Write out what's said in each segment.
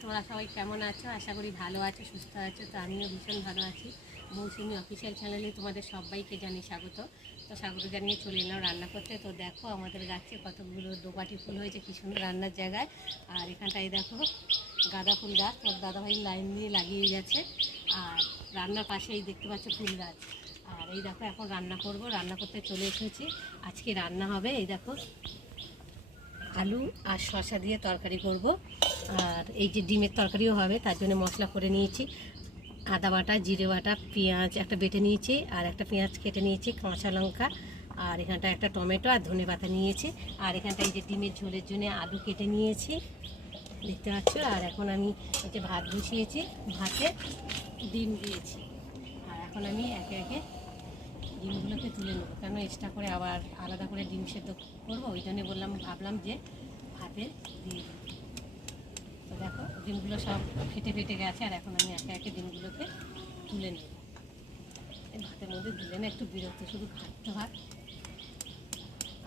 তোমরা সবাই কেমন আছো? আশা করি ভালো আছো, সুস্থ আছো। তো আমিও ভীষণ ভালো আছি। মৌসুমি অফিসিয়াল চ্যানেলে তোমাদের সবাইকে জানিয়ে স্বাগত। তো স্বাগত জানিয়ে চলে এলাম রান্না করতে। তো দেখো আমাদের গাছে কতগুলো দোপাটি ফুল হয়েছে, কী সুন্দর রান্নার জায়গায়। আর এখানটায় দেখো গাঁদা ফুল গাছ, তোর দাদাভাই লাইন দিয়ে লাগিয়ে গেছে। আর রান্নার পাশেই দেখতে পাচ্ছ ফুল গাছ। আর এই দেখো এখন রান্না করব, রান্না করতে চলে এসেছি। আজকে রান্না হবে এই দেখো আলু আর শসা দিয়ে তরকারি করব। আর এই যে ডিমের তরকারিও হবে, তার জন্য মশলা করে নিয়েছি। আদা বাটা, জিরে বাটা, পেঁয়াজ একটা বেটে নিয়েছি, আর একটা পেঁয়াজ কেটে নিয়েছি, কাঁচা লঙ্কা, আর এখানটা একটা টমেটো আর ধনে পাতা নিয়েছি। আর এখানটা এই যে ডিমের ঝোলের জন্য আলু কেটে নিয়েছি, দেখতে পাচ্ছ। আর এখন আমি এই যে ভাত বসিয়েছি, ভাতে ডিম দিয়েছি। আর এখন আমি একে একে ডিমগুলোকে তুলে নেবো, কেন এক্সট্রা করে আবার আলাদা করে ডিম সেদ্ধ করবো, ওই জন্যে ভাবলাম যে ভাতে দিয়ে দিই। তো দেখো ডিমগুলো সব ফেটে ফেটে গেছে। আর এখন আমি একে একে ডিমগুলোকে তুলে নেব। এই ভাতের মধ্যে দিলে না একটু বিরক্ত, শুধু ভাত ভাত।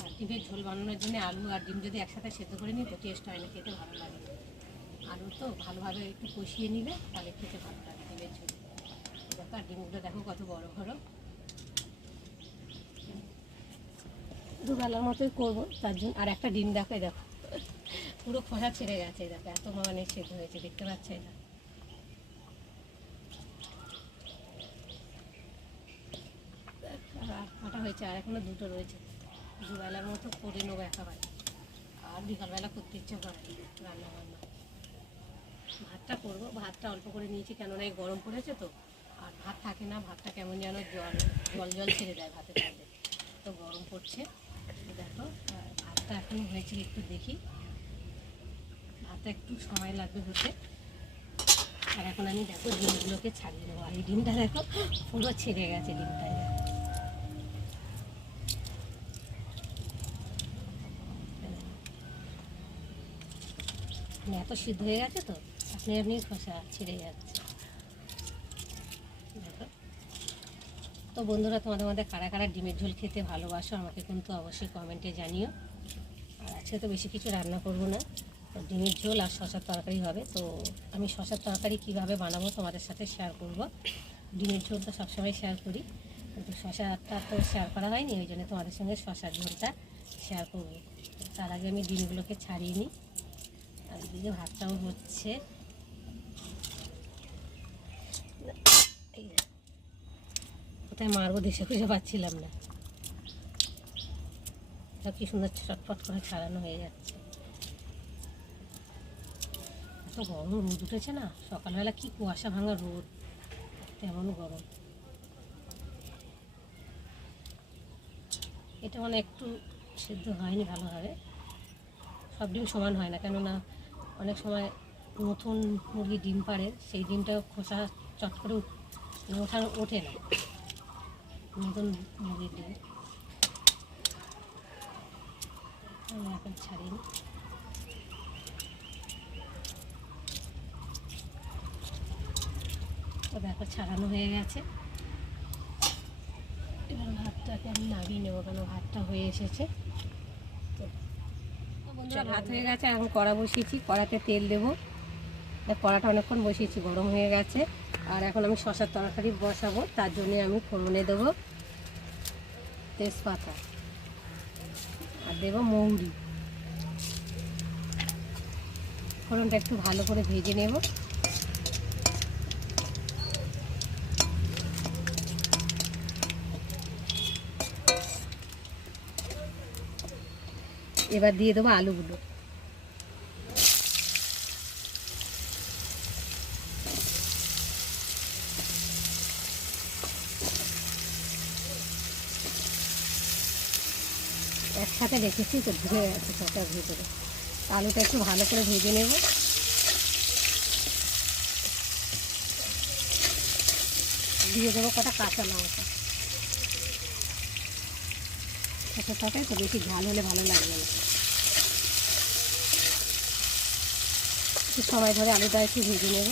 আর ডিমের ঝোল বানানোর জন্য আলু আর ডিম যদি একসাথে সেদ্ধ করে নিই তো টেস্ট হয় না, খেতে ভালো লাগে। আলু তো ভালোভাবে একটু কষিয়ে নিলে তাহলে খেতে ভালো লাগে ডিমের ঝোল। দেখো আর ডিমগুলো দেখো কত বড় বড়। দুবেলার মতোই করবো তার জন্য। আর একটা ডিম দেখো, দেখো পুরো খোসা ছেড়ে গেছে। দেখো এত মানে সেদ্ধ হয়েছে, দেখতে পাচ্ছে এটা। আটা হয়েছে আর এখনো দুটো রয়েছে। দুবেলার মতো করে নেবো একেবারে। আর বিকালবেলা করতে ইচ্ছে করে রান্না বান্না। ভাতটা করবো, ভাতটা অল্প করে নিয়েছি, কেননা এই গরম পড়েছে তো। আর ভাত থাকে না, ভাতটা কেমন যেন জল জল জল ছেড়ে দেয় ভাতের মধ্যে, তো গরম পড়ছে। দেখো ভাতটা এখনো হয়েছে, একটু দেখি। ভাতটা একটু সময় লাগবে হতে। আর এখন আমি দেখো ডিমগুলোকে ছাড়িয়ে দেবো। আর এই ডিমটা দেখো পুরো ছেড়ে গেছে ডিমটায়। এত সিদ্ধ হয়ে গেছে তো আপনি আপনি খোসা ছিঁড়ে যাচ্ছে। দেখো তো বন্ধুরা, তোমাদের মধ্যে কারা কারা ডিমের ঝোল খেতে ভালোবাসো আমাকে কিন্তু অবশ্যই কমেন্টে জানিও। আর আজকে তো বেশি কিছু রান্না করবো না, ডিমের ঝোল আর শসার তরকারি হবে। তো আমি শসার তরকারি কীভাবে বানাবো তোমাদের সাথে শেয়ার করব। ডিমের ঝোল তো সবসময় শেয়ার করি, কিন্তু শসাটা তো শেয়ার করা হয়নি, ওই জন্য তোমাদের সঙ্গে শসার ঝোলটা শেয়ার করবো। তার আগে আমি ডিমগুলোকে ছাড়িয়ে নিই। আর এদিকে ভাতটাও হচ্ছে। কোথায় মারবো দেশে খুঁজে পাচ্ছিলাম না। সব কি সুন্দর চটপট করে ছাড়ানো হয়ে যাচ্ছে। এত গরম রোদ উঠেছে না, সকালবেলা কি কুয়াশা ভাঙা রোদ, তেমন গরম। এটা মানে একটু সিদ্ধ হয়নি ভালোভাবে। সব ডিম সমান হয় না, কেননা অনেক সময় নতুন মুরগি ডিম পাড়ে, সেই ডিমটা খোসা চট করে ওঠে না, নতুন মুরগির ডিম। আমি এখন ছাড়িনি। তো দেখো ছাড়ানো হয়ে গেছে। এবার ভাতটাকে আমি নামিয়ে নেবো, কেন ভাতটা হয়ে এসেছে। তো বন্ধুরা ভাত হয়ে গেছে, এখন কড়া বসিয়েছি, কড়াতে তেল দেবো। কড়াটা অনেকক্ষণ বসিয়েছি, গরম হয়ে গেছে। আর এখন আমি শসার তরকারি বসাবো, তার জন্যে আমি ফোড়নে দেবো তেজপাতা আর দেবো মৌরি। ফোড়নটা একটু ভালো করে ভেজে নেব। এবার দিয়ে দেবো আলুগুলো। একসাথে রেখেছি তো ধুয়ে গেছে সবটার ভিতরে। আলুটা একটু ভালো করে ভেজে নেব। দিয়ে দেবো কটা কাঁচা লঙ্কা। কাঁচা তরকারি তো বেশি ঝাল হলে ভালো লাগবে না। একটু সময় ধরে আলুটা একটু ভেজে নেব।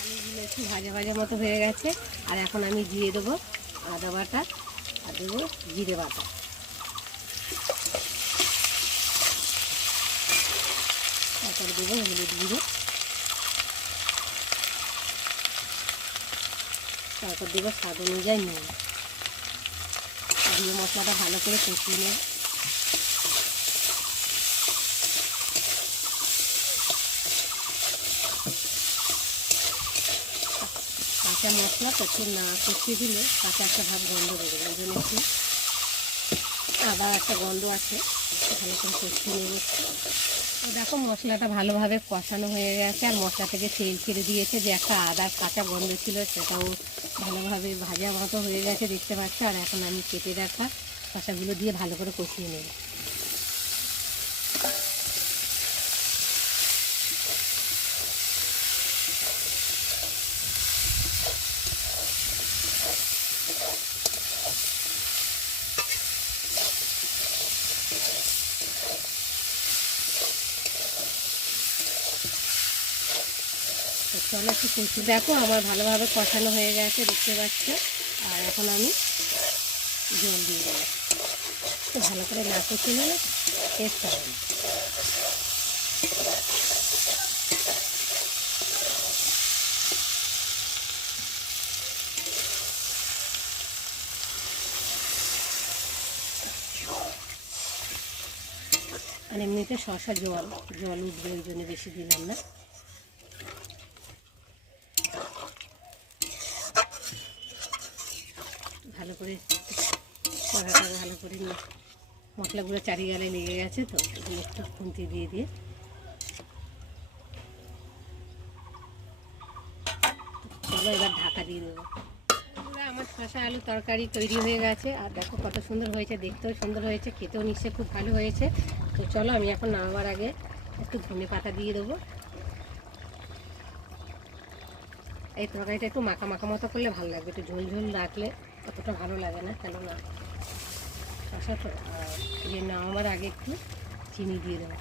আলুগুলো একটু ভাজা ভাজা মতো হয়ে গেছে। আর এখন আমি দিয়ে দেবো আদা বাটা আর দেবো জিরে বাটা। তারপরে দেবো হলুদ গুঁড়ো, তারপর দেবো স্বাদ অনুযায়ী নুন, দিয়ে মশলাটা ভালো করে কষিয়ে নেব। কাঁচা মশলা তখন না কষিয়ে দিলে কাঁচা একটা ভাব গন্ধ বেরোবে, ওই জন্য একটু আবার একটা গন্ধ আছে, ভালো করে কষিয়ে নেব। তো দেখো মশলাটা ভালোভাবে কষানো হয়ে গেছে, আর মশলা থেকে তেল ছেড়ে দিয়েছে, যে একটা আদার কাঁচা গন্ধ ছিল সেটাও ভালোভাবে ভাজা মতো হয়ে গেছে দেখতে পাচ্ছ। আর এখন আমি কেটে রাখা শসাগুলো দিয়ে ভালো করে কষিয়ে নেব। চলো একটু কষি, দেখো আমার ভালোভাবে কষানো হয়ে গেছে দেখতে পাচ্ছ। আর এখন আমি জল দিয়ে দেবো, তো ভালো করে না কষিয়ে নিলে টেস্ট হবে না। আর এমনিতে শসা জল উঠবে, ওই জন্য বেশি দিলাম না। ভালো করে কড়াটা ভালো করে নিয়ে মশলাগুলো চারিগালে লেগে গেছে, তো এগুলো একটু খুন্তি দিয়ে দিয়ে চলো এবার ঢাকা দিয়ে দেবো। আমার শসা আলু তরকারি তৈরি হয়ে গেছে, আর দেখো কত সুন্দর হয়েছে, দেখতেও সুন্দর হয়েছে, খেতেও নিশ্চয়ই খুব ভালো হয়েছে। তো চলো আমি এখন নামাবার আগে একটু ধনে পাতা দিয়ে দেবো। এই তরকারিটা একটু মাখা মাখা মতো করলে ভালো লাগবে, একটু ঝোল ঝোল রাখলে অতটা ভালো লাগে না, কেননা শসা তো। আর এই নামাবার আগে একটু চিনি দিয়ে দেবো,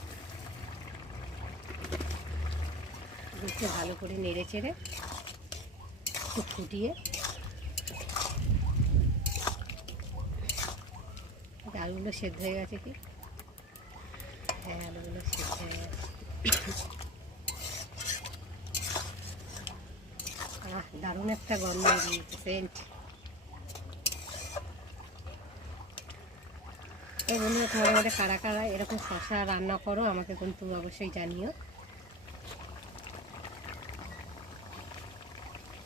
একটু ভালো করে নেড়ে চেড়ে একটু ফুটিয়ে আলুগুলো সেদ্ধ হয়ে গেছে কি? হ্যাঁ, আলুগুলো সেদ্ধ হয়ে গেছে। দারুণ একটা গন্ধ বেরিয়েছে, সেন্ট। এই বন্ধুরা, তোমাদের মধ্যে কারা কারা এরকম শসা রান্না করো আমাকে কিন্তু অবশ্যই জানিও।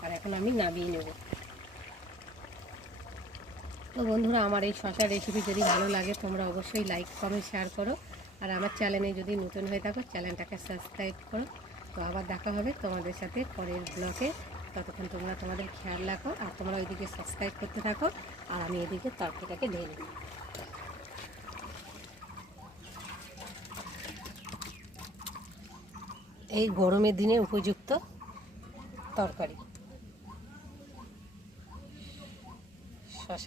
আর এখন আমি নামিয়ে নেব। তো বন্ধুরা, আমার এই শসার রেসিপি যদি ভালো লাগে তোমরা অবশ্যই লাইক কমেন্ট শেয়ার করো। আর আমার চ্যানেলে যদি নতুন হয়ে থাকো চ্যানেলটাকে সাবস্ক্রাইব করো। তো আবার দেখা হবে তোমাদের সাথে পরের ব্লগে। ততক্ষণ তোমরা তোমাদের খেয়াল রাখো, আর তোমরা ওইদিকে সাবস্ক্রাইব করতে থাকো, আর আমি এদিকে তরকারিটাকে ঢেলে নিই। এই গরমের দিনে উপযুক্ত তরকারি।